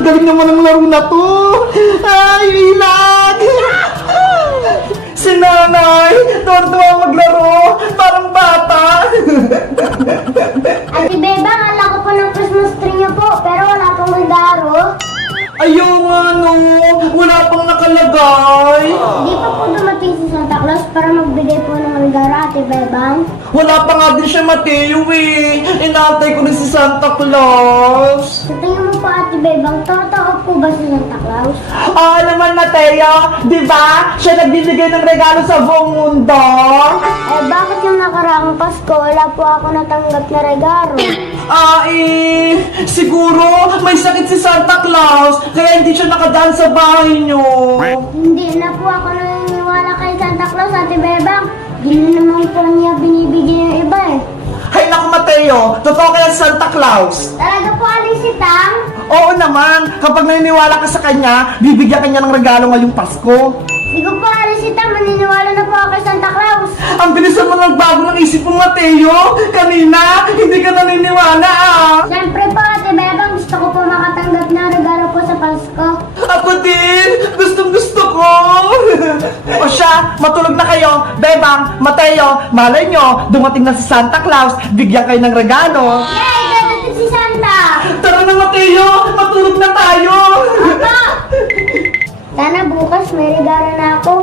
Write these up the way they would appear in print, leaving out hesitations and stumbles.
Ang galing naman ng laro na to. Ay, ilag. Si nanay, tuwan-tuwa maglaro. Parang bata. Ate Bebang, ala ko po ng Christmas tree niyo po, pero wala pong regalo. Ayaw nga no, wala pang nakalagay. Di pa po dumating si Santa Claus para magbigay po ng regalo, Ate Bebang. Wala pa nga din siya, Mateo eh. Inaantay ko rin si Santa Claus. Sa tingin mo po, Ate Bebang, totoo po ba si Santa Claus? Oo naman, Mateo. Di ba? Siya nagbibigay ng regalo sa buong mundo. Eh, bakit yung nakaraang Pasko, wala po ako natanggap na regalo? Siguro may sakit si Santa Claus, kaya hindi siya nakadaan sa bahay niyo. Hindi na po ako naniniwala kay Santa Claus, Ate Bebang. Di na naman po niya binibigyan yung iba eh. Hay naku, Mateo, totoo kaya si Santa Claus? Talaga po, Alisitang? Oo naman, kapag naniniwala ka sa kanya, bibigyan kanya ng regalo ngayong Pasko. Di ko po, Alisitang, maniniwala na po ako kay Santa Claus. Ang bilis mo nagbago ng isip mo, Mateo. Kanina, hindi ka naniniwala ah. Siyempre po, Ate Bebang, gusto ko po makatanggap ng regalo po sa Pasko. Ako din, gustong gusto ko. O siya, matulog na kayo. Bebang, Mateo, malay nyo, dumating na si Santa Claus, bigyan kayo ng regalo. Yay! Dadating si Santa! Tara na, Mateo, matulog na tayo. Apa! Sana bukas may regalo na ako.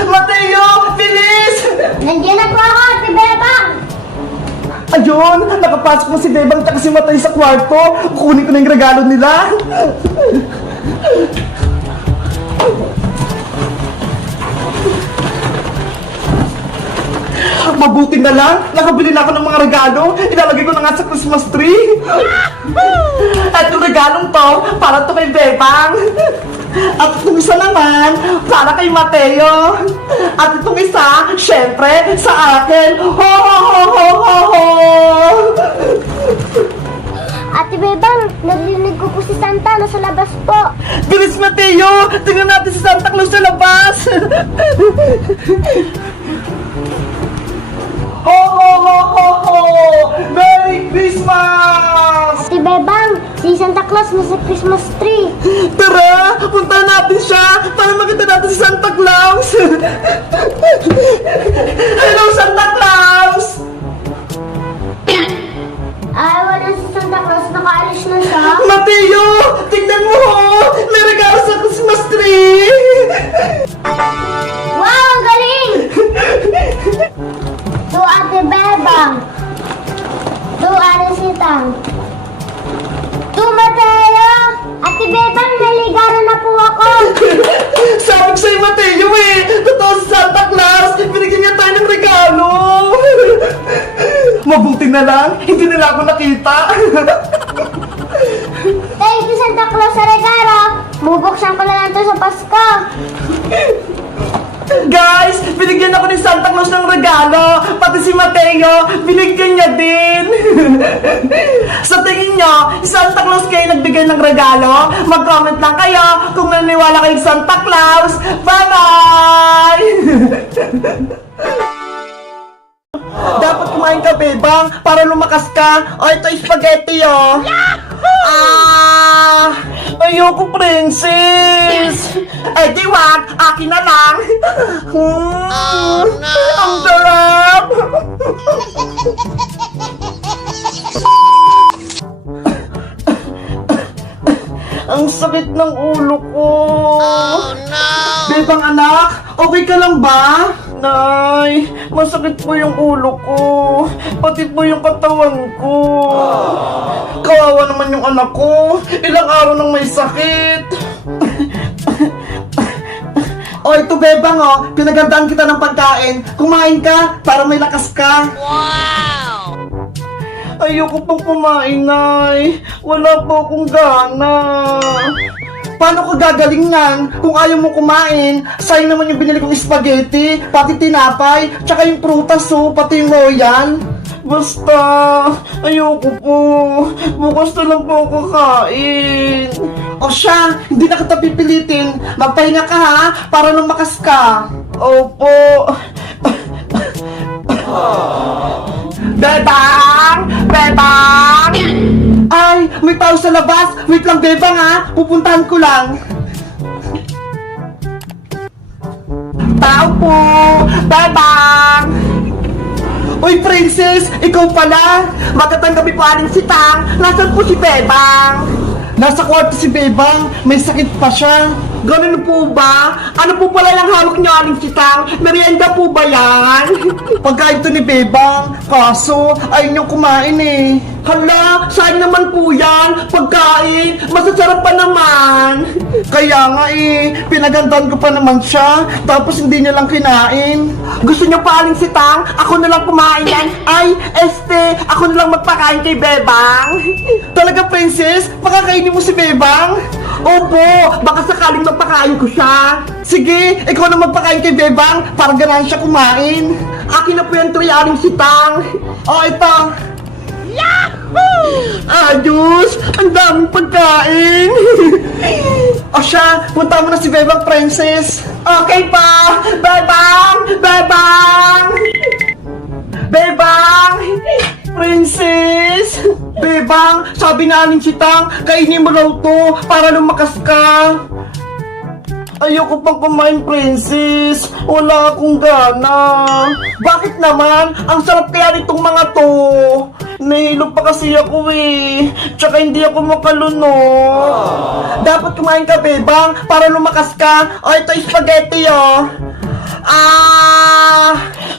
Mateo, bilis! Nandiyan na po ako, Ate Bebang! Ayun, nakapasok na si Bebang at si Matay sa kwarto. Kukunin ko na yung regalo nila. Mabuti na lang, nakabili na ako ng mga regalo. Ilalagay ko na nga sa Christmas tree. At yung regalong to, para to kay Bebang. At itong isa naman, para kay Mateo. At itong isa, syempre, sa akin. Ho, ho, ho, ho, ho, ho. Ate Bebang, narinig ko po si Santa, nasa labas po. Bilis, Mateo! Tingnan natin si Santa Claus sa labas! Ho, ho, ho, ho, ho! Merry Christmas! Ate Bebang, si Santa Claus nasa Christmas tree. Tara! Punta natin siya para makita natin si Santa Claus! Hello, Santa Claus! Ay, wala si Santa Claus, nakaalis na siya. Mateo! Tingnan mo! May regalo sa Christmas tree! Wow, ang galing! To Ate Bebang. To Alisitang. To Mateo. Ate Bebang, naligaro na po ako. Sabi ko sa'yo, Mateo eh! Totoo si Santa Claus! Binigyan niya tayo ng regalo! Mabuti na lang, hindi nila ako nakita. Thank you, Santa Claus, sa regalo. Bubuksan ko na lang to sa Pasko. Guys, binigyan ako ni Santa Claus ng regalo. Pati si Mateo, binigyan niya din. Sa tingin nyo, si Santa Claus kayo nagbigay ng regalo? Mag-comment lang kayo kung naniniwala kayo sa Santa Claus. Bye-bye! Dapat kumain ka, Bebang, para lumakas ka. O, ito spaghetti, oh. Ayoko, princess. Eh, di wag, akin na lang. Ang sarap. Ang sakit ng ulo ko. Bebang anak, okay ka lang ba? Nay, masakit po yung ulo ko. Pati po yung katawan ko. Kawawa naman yung anak ko. Ilang araw nang may sakit. O, ito Bebang, oh. Pinagandaan kita ng pagkain. Kumain ka para may lakas ka. Wow! Ayoko pong kumain, Nay. Wala po akong gana. Paano ko gagalingan kung ayaw mo kumain? Sayang naman yung binili kong spaghetti, pati tinapay, tsaka yung prutas, oh, pati yung royal. Basta, ayoko po. Bukas na lang po ako kakain. O siya, hindi na kita pipilitin. Magpahinga ka ha, para lumakas ka. Opo. Bebang! Bebang! Ay, may may tao sa labas. Wait lang, Bebang ha. Pupuntahan ko lang. Tao po! Bebang! Uy, Princess! Ikaw pala! Magandang gabi po, Aling Sitang! Nasaan po si Bebang? Nasa kwarto si Bebang. May sakit pa siya. Ganun po ba? Ano po pala yung hawak niyo, Aling Sitang? Merienda po ba yan? Pagkain to ni Bebang. Kaso, ayaw niyong kumain eh. Hala, saan naman po yan? Pagkain, masasarap pa naman. Kaya nga eh, pinagandaan ko pa naman siya. Tapos hindi niya lang kinain. Gusto niyo pa, Aling Sitang? Ako na lang kumain yan. Ay, ako na lang magpakain kay Bebang. Talaga, Princess? Pakakainin mo si Bebang? Opo, baka sakaling magpakain ko siya. Sige, ikaw na magpakain kay Bebang para ganahan siya kumain. Akin na po yung tray, Aling Sitang. Oh, ito. Yahoo! Ayos! Ang daming pagkain! O siya, punta mo na si Bebang, Princess. Okay pa! Bebang! Bebang! Bebang! Princess! Bebang, sabi na Aling Sitang, kainin mo raw to para lumakas ka. Ayoko pang kumain, Princess. Wala akong gana. Bakit naman? Ang sarap kaya nitong mga to. Nahilo pa kasi ako eh. Tsaka hindi ako makalunod. Dapat kumain ka, Bebang, para lumakas ka. O, ito spaghetti, oh.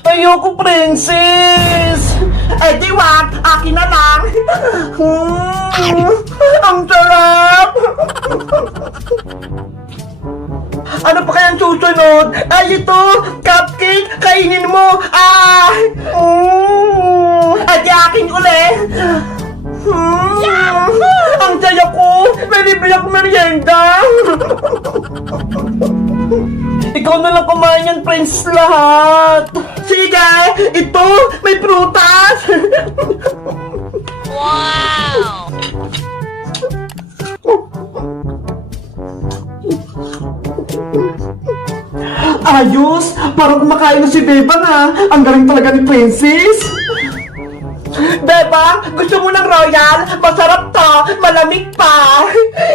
Ayoko, Princess. Eh, di wag. Akin na lang. Ang sarap. Ano pa kayang susunod? Ay, ito! Cupcake! Kainin mo! At akin uli! Ang saya ko! May libre ako merienda! Ikaw na lang kumain yan, Prince, lahat! Sige! Ito! May prutas! Wow! Ayos! Parang kumakain na si Bebang ha! Ang galing talaga ni Princess! Bebang! Gusto mo ng royal? Masarap to! Malamig pa!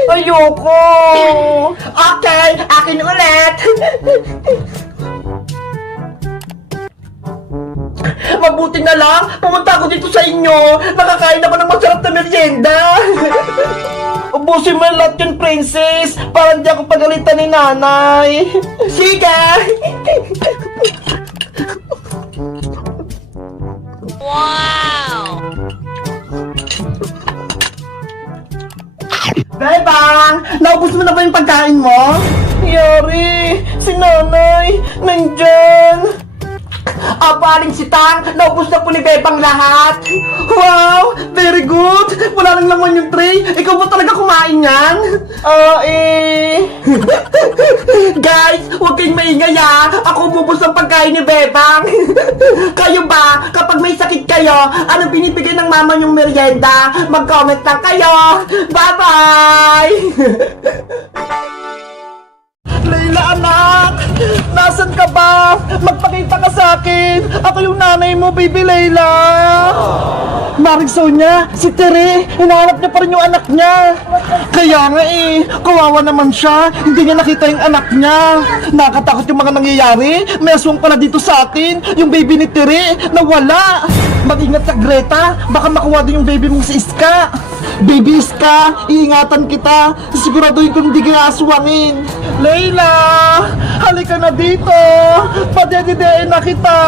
Ayoko! Okay! Akin ulit! Mabuti na lang! Pumunta ako dito sa inyo! Nakakain ako ng masarap na merienda! Ubusin mo lahat yun, Princess! Para hindi ako pagalitan ni nanay! Sige! Wow! Bebang! Naubos mo na ba yung pagkain mo? Yari! Si nanay! Nandyan! Aling Sitang! Naubos na po ni Bebang lahat! Wow! Very good! Wala lang naman yung tray! Ikaw ba talaga kumain yan? Guys! Huwag kayong maingay ha! Ako umubos ng pagkain ni Bebang! Kayo ba? Kapag may sakit kayo, anong binibigay ng mama yung merienda? Mag-comment lang kayo! Bye-bye! Layla, anak! Nasaan ka ba? Magpakita ka sa akin! Ako yung nanay mo, baby Layla! Maring Sonia, si Tere, hinahanap niya pa rin yung anak niya! Kaya nga eh, kawawa naman siya, hindi niya nakita yung anak niya! Nakatakot yung mga nangyayari, may aswang pala dito sa atin, yung baby ni Tere, nawala! Mag-ingat ka, Greta, baka makuha din yung baby mong si Iska! Baby Iska, iingatan kita, siguraduhin kong hindi ka aswangin! Layla! Halika na dito! Padedidein na kita!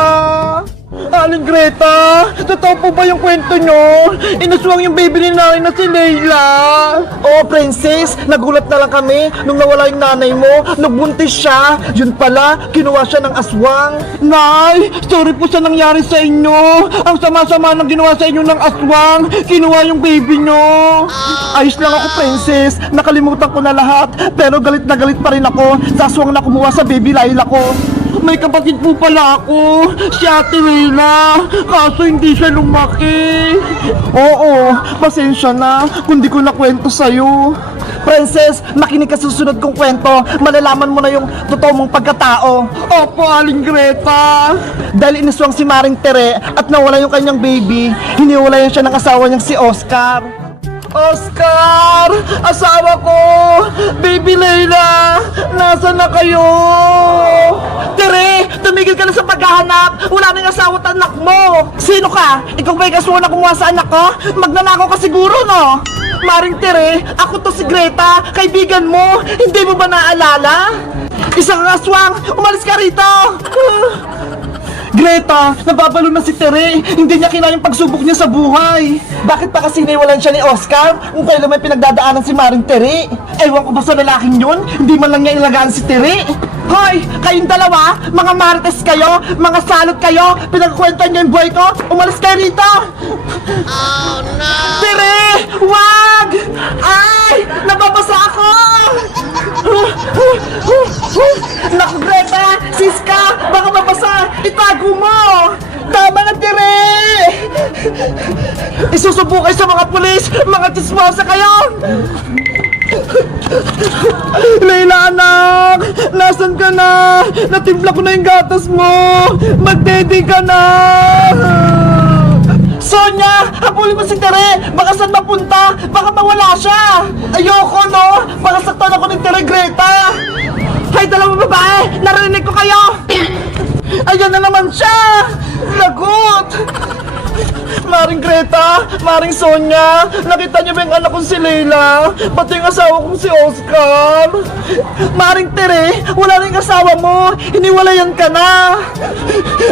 Aling Greta, totoo po ba yung kwento nyo? Inaswang yung baby ni nanay na si Layla. Oo, Princess, nagulat na lang kami nung nawala yung nanay mo. Nagbuntis siya. Yun pala, kinuha siya ng aswang. Nay, sorry po sa nangyari sa inyo. Ang sama-sama ng ginawa sa inyo ng aswang. Kinuha yung baby nyo. Ayos lang ako, Princess. Nakalimutan ko na lahat. Pero galit na galit pa rin ako sa aswang na kumuha sa baby Layla ko. May kapatid po pala ako, si Ate Layla, kaso hindi siya lumaki. Oo, pasensya na kung di ko nakwento sa'yo. Princess, makinig ka sa susunod kong kwento, malalaman mo na yung totoo mong pagkatao. Opo, Aling Greta. Dahil iniswang si Maring Tere at nawala yung kanyang baby, hiniwalayan siya ng asawa niyang si Oscar. Oscar! Asawa ko! Baby Layla! Nasaan na kayo? Tere! Tumigil ka na sa paghahanap! Wala nang asawa at anak mo! Sino ka? Ikaw ba'y kasuhan na kumuha sa anak ko? Magnanakaw ka siguro, no? Maring Tere, ako to si Greta, kaibigan mo! Hindi mo ba naalala? Isang aswang! Umalis ka rito! Greta, nababalo na si Tere. Hindi niya kinayang pagsubok niya sa buhay. Bakit pa kasi iniwalan siya ni Oscar kung kailan may pinagdadaanan si Maring Tere? Ewan ko ba sa lalaking yun? Hindi man lang niya ilagaan si Tere. Hoy, kayong dalawa, mga marites kayo, mga salot kayo, pinagkwentan niyo yung buhay ko, umalis kayo rito! Oh no! Tere! Wag! Ay! Nababasa ako! Naku, Greta! Siska! Baka mabasa! Itago mo! Tama na, Tere! Isusubo kayo sa mga pulis! Mga chismosa kayo! Layla, anak! Nasaan ka na? Natimpla ko na yung gatas mo! Magdede ka na! Sonya! Habulin mo si Tere! Baka saan mapunta? Baka mawala siya! Ayoko, no? Baka saktan ako ni Tere, Greta! Hay, dalawang babae! Narinig ko kayo! Ayan na naman siya! Lagot! Maring Greta, Maring Sonya, nakita niyo ba yung anak kong si Layla? Pati yung asawa kong si Oscar? Maring Tere, wala na yung asawa mo, iniwalayan ka na.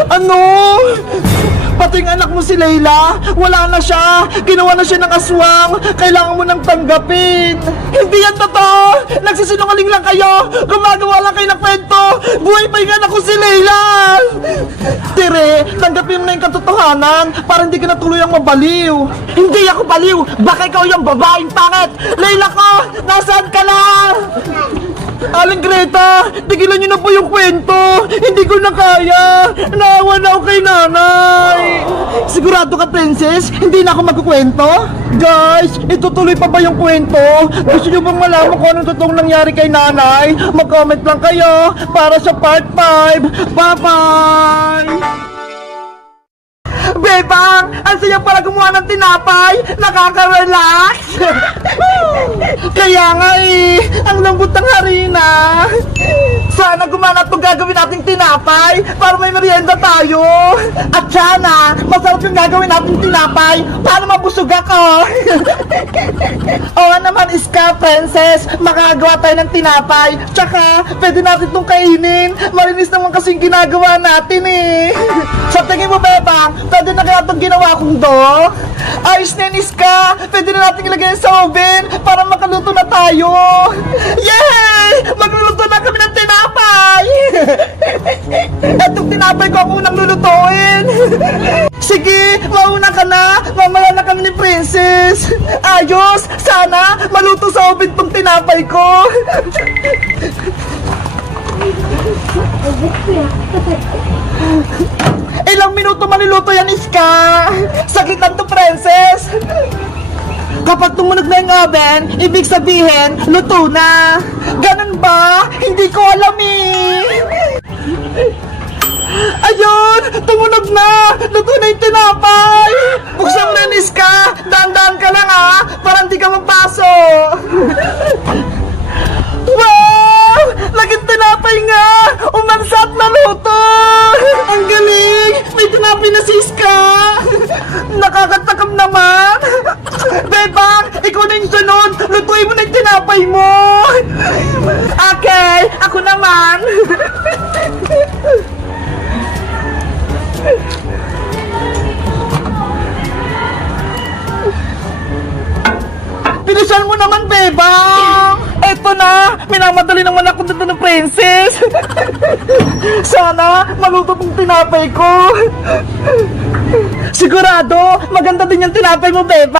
Ano? Pati yung anak mo si Layla, wala na siya, ginawa na siya ng aswang, kailangan mo nang tanggapin. Hindi yan totoo, nagsisinungaling lang kayo, gumagawa lang kayo ng kwento, buhay pa yung anak ko si Layla. Tere, tanggapin mo na yung katotohanan para hindi ka na tuluyang mabaliw. Hindi ako baliw, baka ikaw yung babaeng pangit. Layla ko, nasaan ka na? Aling Greta, tigilan niyo na po yung kwento. Hindi ko na kaya. Naawa na ako kay nanay. Sigurado ka, Princess? Hindi na ako magkukwento? Guys, itutuloy pa ba yung kwento? Gusto niyo bang malaman kung anong totoong nangyari kay nanay? Mag-comment lang kayo para sa part 5. Bye-bye! Bebang! Ang saya pala gumawa ng tinapay! Nakaka-relax! Kaya nga eh! Ang lambot ng harina! Sana gumana itong gagawin nating tinapay para may merienda tayo! At sana, masarap yung gagawin nating tinapay para mabusog ako! Oo naman, Iska, Princess! Makagawa tayo ng tinapay! Tsaka, pwede natin itong kainin! Marinis naman kasi yung ginagawa natin eh! Sa tingin mo, Bebang, pwede na kaya itong ginawa kong do? Ayos na yun, Iska! Pwede na natin ilagay sa oven para makaluto na tayo! Yay! Magluluto na kami ng tinapay! Etong tinapay ko ang unang lulutuin! Sige, mauna ka na! Mamaya na kami ni Princess! Ayos! Sana maluto sa oven tong tinapay ko! Ilang minuto maniluto yan, Iska! Sakitan to, Princess! Kapag tumunog na yung oven, ibig sabihin, luto na! Ganun ba? Hindi ko alam eh! Ayun! Tumunog na! Luto na yung tinapay! Buksan mo na, Iska! Daan-daan ka lang ha! Para hindi ka mapasok! Wow! Laging tinapay nga! Umansat na luto! Ang galing! May tinapay na si Iska! Nakakatakam naman! Bebang! Ikaw na yung sunod! Lutuin mo na yung tinapay mo! Okay! Ako naman! Bilisan mo naman, Bebang! Eto na! Minamadali naman ako dito ng Princess! Sana maluto tong tinapay ko! Sigurado, maganda din yung tinapay mo, Bebang!